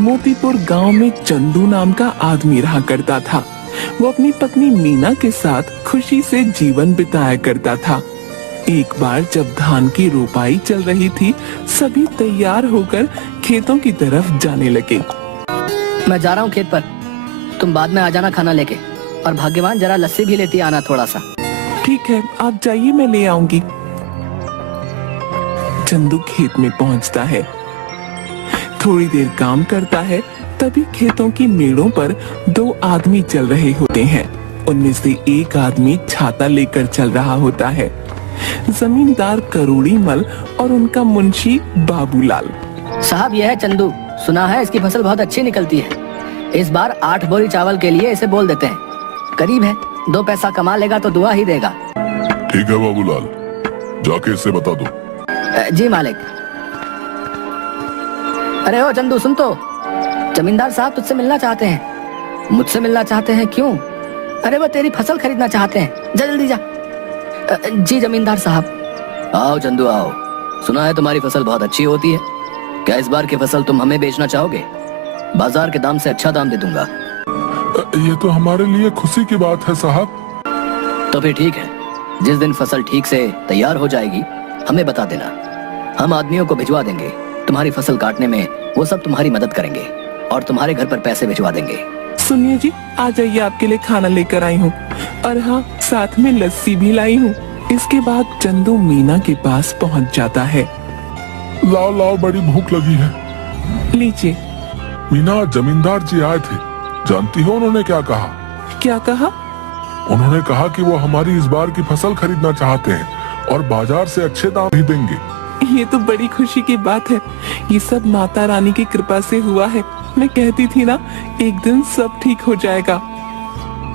मोतीपुर गांव में चंदू नाम का आदमी रहा करता था। वो अपनी पत्नी मीना के साथ खुशी से जीवन बिताया करता था। एक बार जब धान की रोपाई चल रही थी, सभी तैयार होकर खेतों की तरफ जाने लगे। मैं जा रहा हूँ खेत पर, तुम बाद में आ जाना खाना लेके, और भाग्यवान जरा लस्सी भी लेती आना थोड़ा सा। ठीक है, आप जाइए, मैं ले आऊंगी। चंदू खेत में पहुंचता है, थोड़ी देर काम करता है, तभी खेतों की मेड़ों पर दो आदमी चल रहे होते हैं। उनमें से एक आदमी छाता लेकर चल रहा होता है। जमींदार करोड़ी मल और उनका मुंशी बाबूलाल। साहब, यह है चंदू, सुना है इसकी फसल बहुत अच्छी निकलती है। इस बार 8 बोरी चावल के लिए इसे बोल देते हैं। करीब है, 2 पैसा कमा लेगा तो दुआ ही देगा। ठीक है बाबूलाल, जाके इसे बता दो। जी मालिक। अरे ओ चंदू, सुन तो, जमींदार साहब तुझसे मिलना चाहते हैं। मुझसे मिलना चाहते हैं? क्यों? अरे वो तेरी फसल खरीदना चाहते हैं, जा जल्दी जा। जी जमींदार साहब। आओ चंदू आओ, सुना है तुम्हारी फसल बहुत अच्छी होती है। क्या इस बार की फसल तुम हमें बेचना चाहोगे? बाजार के दाम से अच्छा दाम दे दूंगा। ये तो हमारे लिए खुशी की बात है साहब। तो फिर ठीक है, जिस दिन फसल ठीक से तैयार हो जाएगी हमें बता देना, हम आदमियों को भिजवा देंगे। तुम्हारी फसल काटने में वो सब तुम्हारी मदद करेंगे और तुम्हारे घर पर पैसे भिजवा देंगे। सुनिए जी, आ जाइए, आपके लिए खाना लेकर आई हूँ, और हाँ, साथ में लस्सी भी लाई हूँ। इसके बाद चंदू मीना के पास पहुँच जाता है। लाओ लाओ, बड़ी भूख लगी है। लीजिए। मीना, जमींदार जी आए थे, जानती हो उन्होंने क्या कहा? क्या कहा? उन्होंने कहा कि वो हमारी इस बार की फसल खरीदना चाहते हैं और बाजार से अच्छे दाम भी देंगे। ये तो बड़ी खुशी की बात है। ये सब माता रानी की कृपा से हुआ है। मैं कहती थी ना, एक दिन सब ठीक हो जाएगा।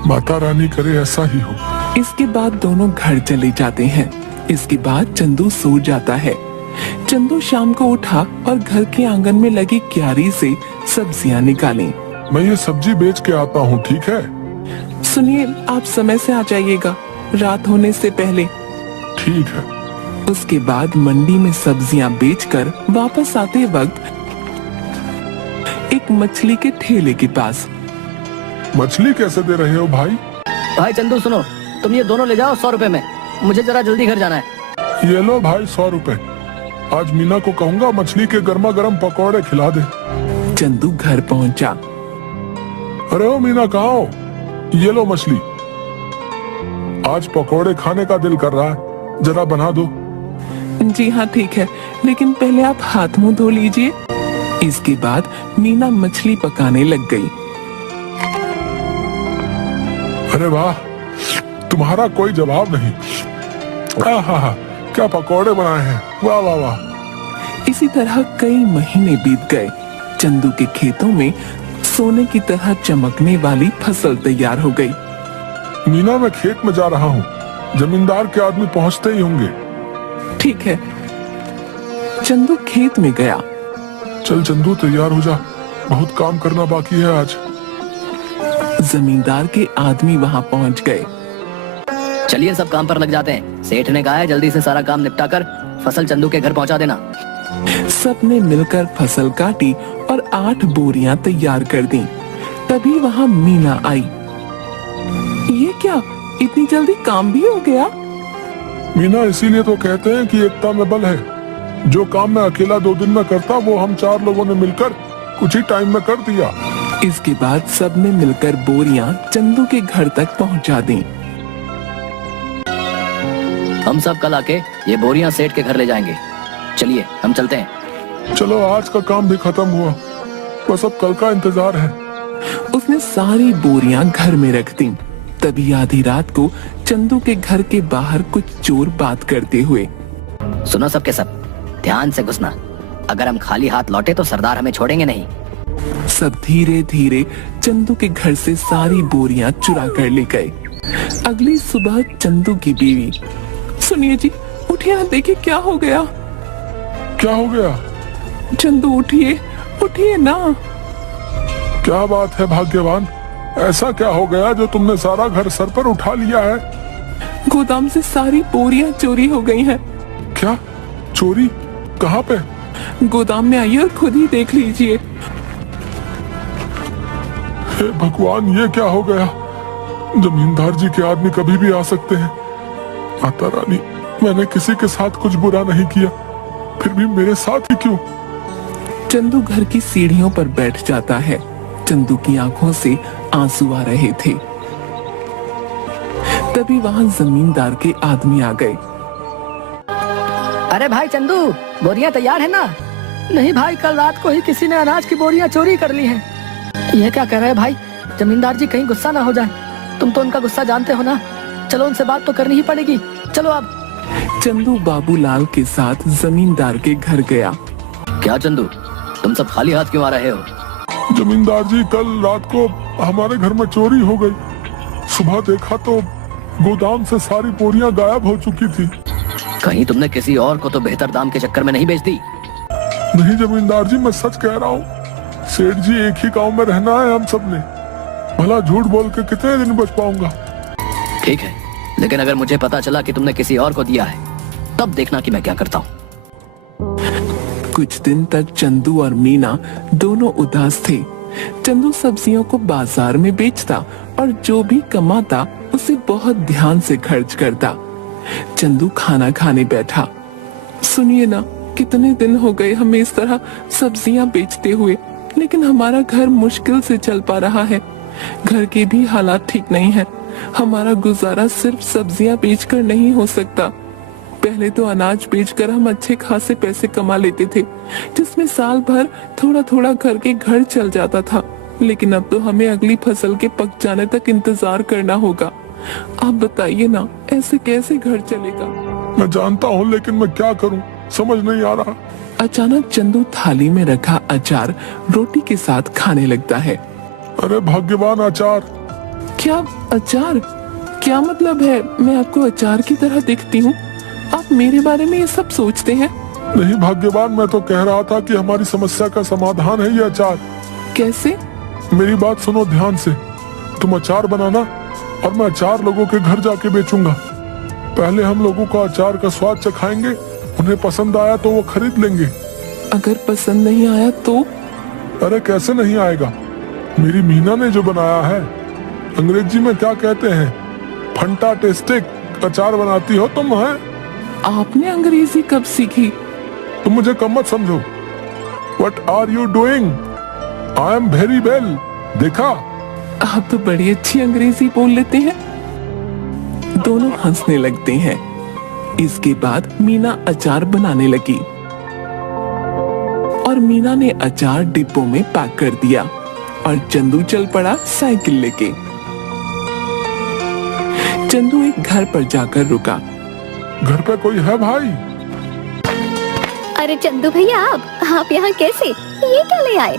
माता रानी करे ऐसा ही हो। इसके बाद दोनों घर चले जाते हैं। इसके बाद चंदू सो जाता है। चंदू शाम को उठा और घर के आंगन में लगी क्यारी से सब्जियां निकाली। मैं ये सब्जी बेच के आता हूँ, ठीक है? सुनिए, आप समय से आ जाइएगा, रात होने से पहले। ठीक है। उसके बाद मंडी में सब्जियां बेचकर वापस आते वक्त एक मछली के ठेले के पास। मछली कैसे दे रहे हो भाई? भाई चंदू सुनो, तुम ये दोनों ले जाओ 100 रुपए में, मुझे जरा जल्दी घर जाना है। ये लो भाई 100 रुपए। आज मीना को कहूँगा मछली के गर्मा गर्म पकौड़े खिला दे। चंदू घर पहुंचा। अरे ओ मीना, कहाँ हो? ये लो मछली, आज पकौड़े खाने का दिल कर रहा है, जरा बना दो। जी हाँ ठीक है, लेकिन पहले आप हाथ मुंह धो लीजिए। इसके बाद मीना मछली पकाने लग गई। अरे वाह, तुम्हारा कोई जवाब नहीं। आहा, क्या पकौड़े बनाए हैं, वाह वाह वाह। इसी तरह कई महीने बीत गए। चंदू के खेतों में सोने की तरह चमकने वाली फसल तैयार हो गई। मीना, मैं खेत में जा रहा हूँ, जमींदार के आदमी पहुँचते ही होंगे। ठीक है। चंदू खेत में गया। चल चंदू, तैयार हो जा, बहुत काम करना बाकी है आज। जमींदार के आदमी वहाँ पहुँच गए। चलिए सब काम पर लग जाते हैं, सेठ ने कहा है जल्दी से सारा काम निपटा कर फसल चंदू के घर पहुंचा देना। सबने मिलकर फसल काटी और 8 बोरियां तैयार कर दी। तभी वहाँ मीना आई। ये क्या, इतनी जल्दी काम भी हो गया? मीना, इसीलिए तो कहते हैं कि एकता में बल है। जो काम मैं अकेला 2 दिन में करता, वो हम 4 लोगों ने मिलकर कुछ ही टाइम में कर दिया। इसके बाद सबने मिलकर बोरियां चंदू के घर तक पहुंचा दी। हम सब कल आके ये बोरियां सेठ के घर ले जाएंगे। चलिए हम चलते हैं। चलो, आज का काम भी खत्म हुआ, बस अब कल का इंतजार है। उसने सारी बोरियां घर में रख दी। तभी आधी रात को चंदू के घर के बाहर कुछ चोर बात करते हुए। सुनो सबके सब, ध्यान से घुसना, अगर हम खाली हाथ लौटे तो सरदार हमें छोड़ेंगे नहीं। सब धीरे धीरे चंदू के घर से सारी बोरियां चुरा कर ले गए। अगली सुबह चंदू की बीवी, सुनिए जी, उठिए, देखिए क्या हो गया। क्या हो गया? चंदू उठिए, उठिए ना। क्या बात है भाग्यवान, ऐसा क्या हो गया जो तुमने सारा घर सर पर उठा लिया है? गोदाम से सारी बोरियां चोरी हो गई हैं। क्या चोरी? कहाँ पे? गोदाम में आइए और खुद ही देख लीजिए। हे भगवान, ये क्या हो गया? जमींदार जी के आदमी कभी भी आ सकते हैं। माता रानी, मैंने किसी के साथ कुछ बुरा नहीं किया, फिर भी मेरे साथ ही क्यों? चंदू घर की सीढ़ियों पर बैठ जाता है। चंदू की आंखों से आंसू आ रहे थे। तभी वहां जमींदार के आदमी आ गए। अरे भाई चंदू, बोरियां तैयार है ना? नहीं भाई, कल रात को ही किसी ने अनाज की बोरियां चोरी कर ली हैं। ये क्या कह रहे हैं भाई? जमींदार जी कहीं गुस्सा ना हो जाए। तुम तो उनका गुस्सा जानते हो ना। चलो उनसे बात तो करनी ही पड़ेगी। चलो अब। चंदू बाबूलाल के साथ जमींदार के घर गया। क्या चंदू, तुम सब खाली हाथ क्यों आ रहे हो? जमींदार जी, कल रात को हमारे घर में चोरी हो गई। सुबह देखा तो गोदाम से सारी बोरियां गायब हो चुकी थी। कहीं तुमने किसी और को तो बेहतर दाम के चक्कर में नहीं बेच दी? नहीं जमींदार जी, मैं सच कह रहा हूँ। सेठ जी, एक ही गांव में रहना है हम सब ने। भला झूठ बोल के कितने दिन बच पाऊंगा? ठीक है, लेकिन अगर मुझे पता चला कि तुमने किसी और को दिया है, तब देखना कि मैं क्या करता हूँ। कुछ दिन तक चंदू और मीना दोनों उदास थे। चंदू सब्जियों को बाजार में बेचता और जो भी कमाता उसे बहुत ध्यान से खर्च करता। चंदू खाना खाने बैठा। सुनिए ना, कितने दिन हो गए हमें इस तरह सब्जियां बेचते हुए, लेकिन हमारा घर मुश्किल से चल पा रहा है। घर के भी हालात ठीक नहीं है। हमारा गुजारा सिर्फ सब्जियां बेचकर नहीं हो सकता। पहले तो अनाज बेचकर हम अच्छे खासे पैसे कमा लेते थे, जिसमें साल भर थोड़ा थोड़ा करके घर चल जाता था। लेकिन अब तो हमें अगली फसल के पक जाने तक इंतजार करना होगा। आप बताइए ना, ऐसे कैसे घर चलेगा? मैं जानता हूँ, लेकिन मैं क्या करूँ, समझ नहीं आ रहा। अचानक चंदू थाली में रखा अचार रोटी के साथ खाने लगता है। अरे भाग्यवान अचार! क्या अचार? क्या मतलब है? मैं आपको अचार की तरह दिखती हूँ? आप मेरे बारे में ये सब सोचते हैं? नहीं भाग्यवान, मैं तो कह रहा था कि हमारी समस्या का समाधान है ये अचार। कैसे? मेरी बात सुनो ध्यान से। तुम अचार बनाना और मैं अचार लोगों के घर जाके बेचूंगा। पहले हम लोगों को अचार का स्वाद चखाएंगे, उन्हें पसंद आया तो वो खरीद लेंगे। अगर पसंद नहीं आया तो? अरे कैसे नहीं आएगा? मेरी मीना ने जो बनाया है, अंग्रेजी में क्या कहते हैं, फंटास्टिक अचार बनाती हो तुम। है आपने अंग्रेजी कब सीखी? तुम मुझे कम मत समझो। What are you doing? I am very well. देखा? आप तो बड़ी अच्छी अंग्रेजी बोल लेते हैं। दोनों हंसने लगते हैं। इसके बाद मीना अचार बनाने लगी और मीना ने अचार डिब्बों में पैक कर दिया और चंदू चल पड़ा साइकिल लेके। चंदू एक घर पर जाकर रुका। घर पे कोई है भाई? अरे चंदू भैया, आप यहाँ कैसे? ये क्या ले आए?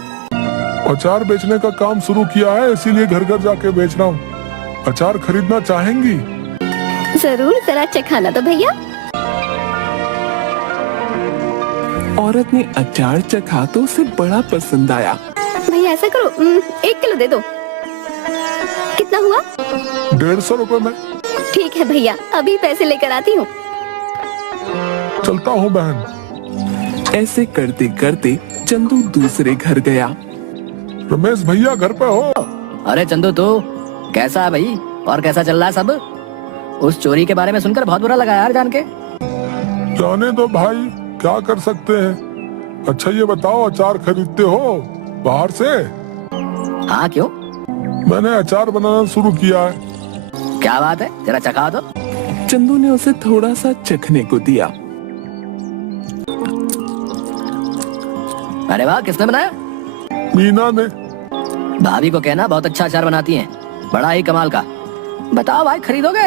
अचार बेचने का काम शुरू किया है, इसीलिए घर घर जाके बेच रहा हूँ। अचार खरीदना चाहेंगी? जरूर, जरा चखाना तो भैया। औरत ने अचार चखा तो उसे बड़ा पसंद आया। भैया ऐसा करो, 1 किलो दे दो। कितना हुआ? 150 रुपए में। ठीक है भैया, अभी पैसे लेकर आती हूँ। चलता हूँ बहन। ऐसे करते करते चंदू दूसरे घर गया। रमेश भैया घर पे हो? अरे चंदू, तू कैसा है भाई? और कैसा चल रहा है सब? उस चोरी के बारे में सुनकर बहुत बुरा लगा यार, जान के। जाने दो भाई, क्या कर सकते हैं। अच्छा ये बताओ, अचार खरीदते हो बाहर से? हाँ, क्यों? मैंने अचार बनाना शुरू किया है। क्या बात है, जरा चखा दो। चंदू ने उसे थोड़ा सा चखने को दिया। अरे वाह, किसने बनाया? मीना ने। भाभी को कहना बहुत अच्छा अचार बनाती हैं, बड़ा ही कमाल का। बताओ भाई, खरीदोगे?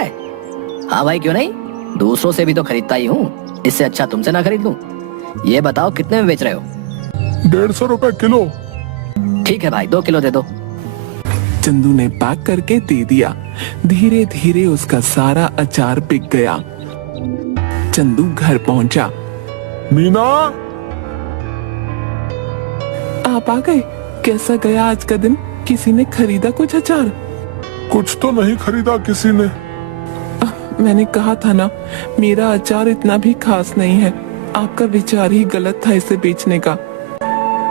हाँ भाई, क्यों नहीं, दूसरों से भी तो खरीदता ही हूँ, इससे अच्छा तुमसे ना खरीद लूं। ये बताओ कितने में बेच रहे हो? 150 रुपए किलो। ठीक है भाई, 2 किलो दे दो। चंदू ने पैक करके दे दिया। धीरे धीरे उसका सारा अचार बिक गया। चंदू घर पहुंचा। मीना, आप आ गए? कैसा गया आज का दिन? किसी ने खरीदा कुछ अचार? कुछ तो नहीं खरीदा किसी ने। मैंने कहा था ना, मेरा अचार इतना भी खास नहीं है। आपका विचार ही गलत था इसे बेचने का।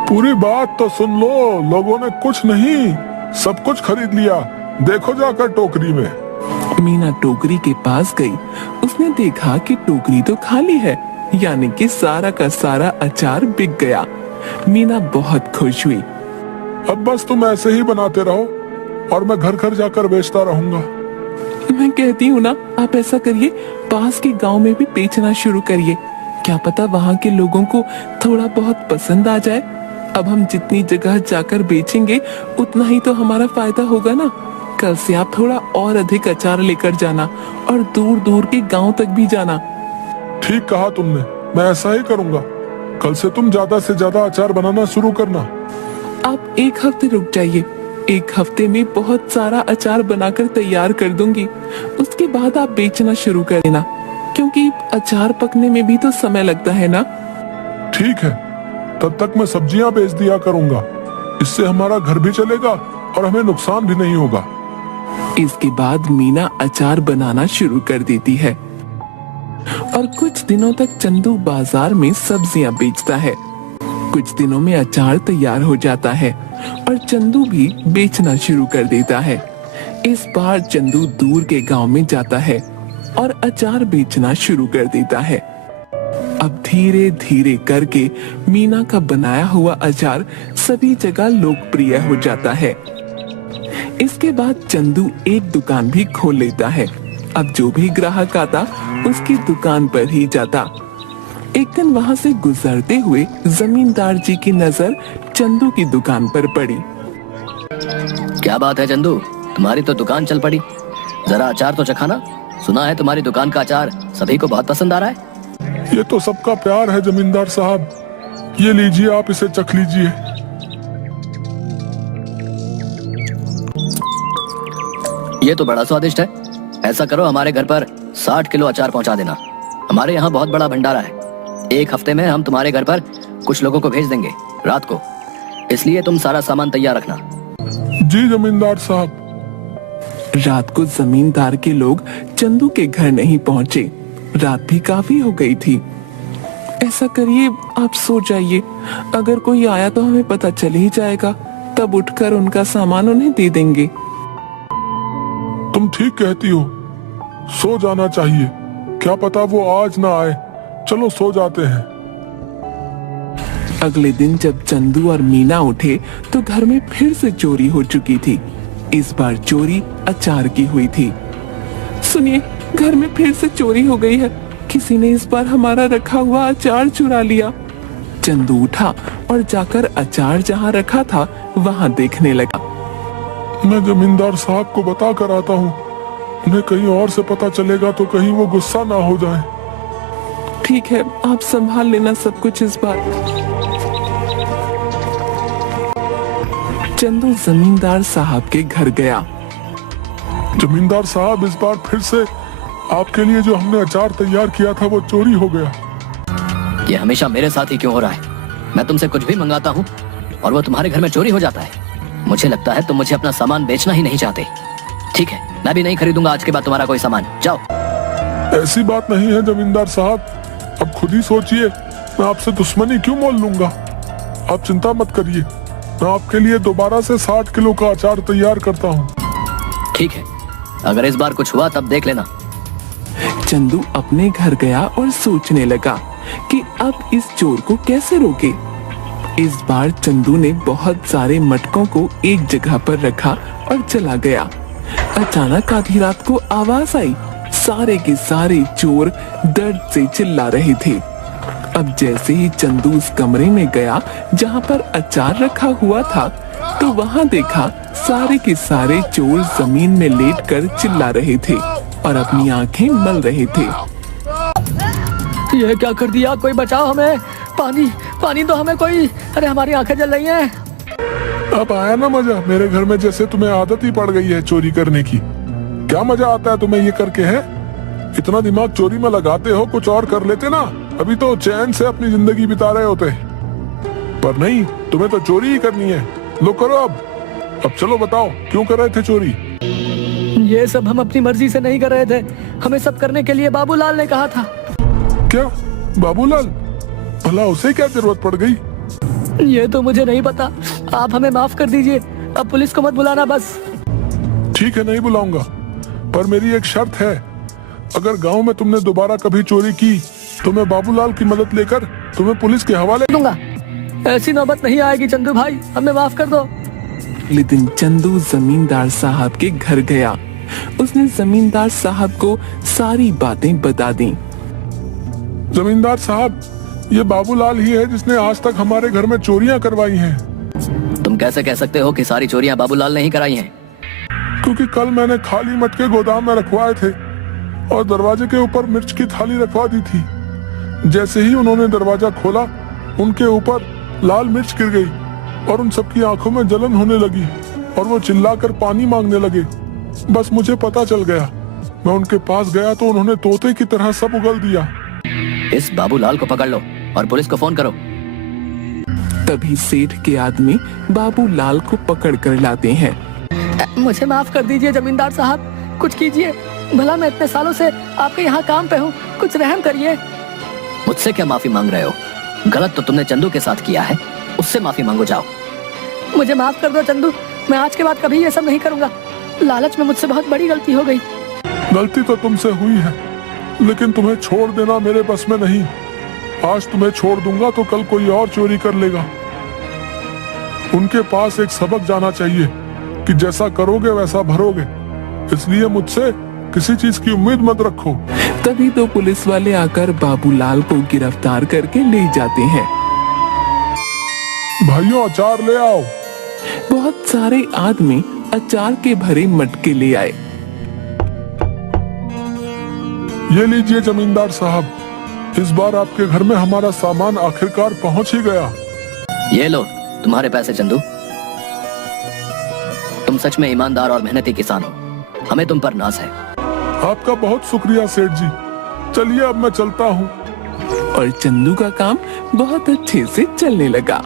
पूरी बात तो सुन लो। लोगों ने कुछ नहीं, सब कुछ खरीद लिया, देखो जाकर टोकरी में। मीना टोकरी के पास गई। उसने देखा कि टोकरी तो खाली है, यानी कि सारा का सारा अचार बिक गया। मीना बहुत खुश हुई। अब बस तुम ऐसे ही बनाते रहो और मैं घर घर जाकर बेचता रहूंगा। मैं कहती हूँ ना, आप ऐसा करिए, पास के गांव में भी बेचना शुरू करिए। क्या पता वहाँ के लोगों को थोड़ा बहुत पसंद आ जाए। अब हम जितनी जगह जाकर बेचेंगे उतना ही तो हमारा फायदा होगा ना। कल से आप थोड़ा और अधिक अचार लेकर जाना और दूर दूर के गांव तक भी जाना। ठीक कहा तुमने, मैं ऐसा ही करूंगा। कल से तुम ज्यादा से ज्यादा अचार बनाना शुरू करना। आप एक हफ्ते रुक जाइए, एक हफ्ते में बहुत सारा अचार बनाकर तैयार कर दूंगी। उसके बाद आप बेचना शुरू कर देना, क्योंकि अचार पकने में भी तो समय लगता है ना। ठीक है, तब तक मैं सब्जियां बेच दिया करूंगा। इससे हमारा घर भी चलेगा और हमें नुकसान भी नहीं होगा। इसके बाद मीना अचार बनाना शुरू कर देती है और कुछ दिनों तक चंदू बाजार में सब्जियां बेचता है। कुछ दिनों में अचार तैयार हो जाता है और चंदू भी बेचना शुरू कर देता है। इस बार चंदू दूर के गांव में जाता है और अचार बेचना शुरू कर देता है। अब धीरे धीरे करके मीना का बनाया हुआ अचार सभी जगह लोकप्रिय हो जाता है। इसके बाद चंदू एक दुकान भी खोल लेता है। अब जो भी ग्राहक आता उसकी दुकान पर ही जाता। एक दिन वहां से गुजरते हुए जमींदार जी की नजर चंदू की दुकान पर पड़ी। क्या बात है चंदू, तुम्हारी तो दुकान चल पड़ी। जरा अचार तो चखाना। सुना है तुम्हारी दुकान का अचार सभी को बहुत पसंद आ रहा है। ये तो सबका प्यार है जमींदार साहब। ये लीजिए, आप इसे चख लीजिए। ये तो बड़ा स्वादिष्ट है। ऐसा करो, हमारे घर पर 60 किलो अचार पहुंचा देना। हमारे यहाँ बहुत बड़ा भंडारा है। एक हफ्ते में हम तुम्हारे घर पर कुछ लोगों को भेज देंगे रात को, इसलिए तुम सारा सामान तैयार रखना। जी जमींदार साहब। रात को जमींदार के लोग चंदू के घर नहीं पहुंचे। रात भी काफी हो गई थी। ऐसा करिए, आप सो जाइए। अगर कोई आया तो हमें पता चल ही जाएगा, तब उठकर उनका सामान उन्हें दे देंगे। तुम ठीक कहती हो, सो जाना चाहिए। क्या पता वो आज ना आए। चलो सो जाते हैं। अगले दिन जब चंदू और मीना उठे तो घर में फिर से चोरी हो चुकी थी। इस बार चोरी अचार की हुई थी। सुनिए, घर में फिर से चोरी हो गई है। किसी ने इस बार हमारा रखा हुआ अचार चुरा लिया। चंदू उठा और जाकर अचार जहाँ रखा था वहाँ देखने लगा। मैं जमींदार साहब को बता कर आता हूँ। उन्हें कहीं और से पता चलेगा तो कहीं वो गुस्सा ना हो जाए। ठीक है, आप संभाल लेना सब कुछ इस बार। चंदू जमींदार साहब के घर गया। जमींदार साहब, इस बार फिर से आपके लिए जो हमने अचार तैयार किया था वो चोरी हो गया। ये हमेशा मेरे साथ ही क्यों हो रहा है? मैं तुमसे कुछ भी मंगाता हूँ और वो तुम्हारे घर में चोरी हो जाता है। मुझे लगता है तुम मुझे अपना सामान बेचना ही नहीं चाहते। ठीक है, मैं भी नहीं खरीदूंगा आज के बाद तुम्हारा कोई सामान। जाओ। ऐसी बात नहीं है जमींदार साहब, अब खुद ही सोचिए, मैं आपसे दुश्मनी क्यों मोल लूंगा। आप चिंता मत करिए, मैं आपके लिए दोबारा से 60 किलो का अचार तैयार करता हूँ। ठीक है, अगर इस बार कुछ हुआ तब देख लेना। चंदू अपने घर गया और सोचने लगा कि अब इस चोर को कैसे रोके। इस बार चंदू ने बहुत सारे मटकों को एक जगह पर रखा और चला गया। अचानक आधी रात को आवाज आई। सारे के सारे चोर दर्द से चिल्ला रहे थे। अब जैसे ही चंदू उस कमरे में गया जहाँ पर अचार रखा हुआ था, तो वहाँ देखा सारे के सारे चोर जमीन में लेटकर चिल्ला रहे थे और अपनी आंखें मल रहे थे। ये क्या कर दिया? कोई बचाओ हमें। पानी पानी दो हमें कोई। अरे हमारी आंखें जल रही हैं। अब आया ना मजा? मेरे घर में जैसे तुम्हें आदत ही पड़ गई है चोरी करने की। क्या मजा आता है तुम्हें ये करके? है इतना दिमाग चोरी में लगाते हो, कुछ और कर लेते ना, अभी तो चैन से अपनी जिंदगी बिता रहे होते। पर नहीं, तुम्हें तो चोरी ही करनी है। लो करो अब चलो बताओ, क्यों कर रहे थे चोरी? ये सब हम अपनी मर्जी से नहीं कर रहे थे। हमें सब करने के लिए बाबूलाल ने कहा था। क्या बाबूलाल? भला उसे क्या जरूरत पड़ गई? ये तो मुझे नहीं पता। आप हमें माफ कर दीजिए। अब पुलिस को मत बुलाना बस। ठीक है, नहीं बुलाऊंगा, पर मेरी एक शर्त है। अगर गांव में तुमने दोबारा कभी चोरी की तो मैं बाबूलाल की मदद लेकर तुम्हें पुलिस के हवाले दूंगा। ऐसी नौबत नहीं आएगी चंदू भाई, हमें माफ कर दो। अगले दिन चंदू जमींदार साहब के घर गया। उसने जमींदार साहब को सारी बातें बता दी। जमींदार साहब, ये बाबूलाल ही है जिसने आज तक हमारे घर में चोरियां करवाई हैं। तुम कैसे कह सकते हो कि सारी चोरियां बाबूलाल ने ही कराई हैं? क्योंकि कल मैंने खाली मटके गोदाम में रखवाए थे और दरवाजे के ऊपर मिर्च की थाली रखवा दी थी। जैसे ही उन्होंने दरवाजा खोला, उनके ऊपर लाल मिर्च गिर गई और उन सबकी आंखों में जलन होने लगी और वो चिल्लाकर पानी मांगने लगे। बस मुझे पता चल गया। मैं उनके पास गया तो उन्होंने तोते की तरह सब उगल दिया। इस बाबूलाल को पकड़ लो और पुलिस को फोन करो। तभी सेठ के आदमी बाबूलाल को पकड़ कर लाते हैं। मुझे माफ कर दीजिए जमींदार साहब, कुछ कीजिए। भला मैं इतने सालों से आपके यहाँ काम पे हूँ, कुछ रहम करिए। मुझसे क्या माफी मांग रहे हो? गलत तो तुमने चंदू के साथ किया है, उससे माफी मांगो जाओ। मुझे माफ कर दो चंदू, मैं आज के बाद कभी ये सब नहीं करूँगा। लालच में मुझसे बहुत बड़ी गलती हो गई। गलती तो तुमसे हुई है, लेकिन तुम्हें छोड़ देना मेरे बस में नहीं। आज तुम्हें छोड़ दूंगा तो कल कोई और चोरी कर लेगा। उनके पास एक सबक जाना चाहिए कि जैसा करोगे वैसा भरोगे, इसलिए मुझसे किसी चीज की उम्मीद मत रखो। तभी तो पुलिस वाले आकर बाबूलाल को गिरफ्तार करके ले जाते हैं। भाइयों, अचार ले आओ। बहुत सारे आदमी अचार के भरे मटके ले आए। ये लीजिए जमींदार साहब, इस बार आपके घर में हमारा सामान आखिरकार पहुंच ही गया। ये लो तुम्हारे पैसे चंदू। तुम सच में ईमानदार और मेहनती किसान हो, हमें तुम पर नाज है। आपका बहुत शुक्रिया सेठ जी। चलिए अब मैं चलता हूँ। और चंदू का काम बहुत अच्छे से चलने लगा।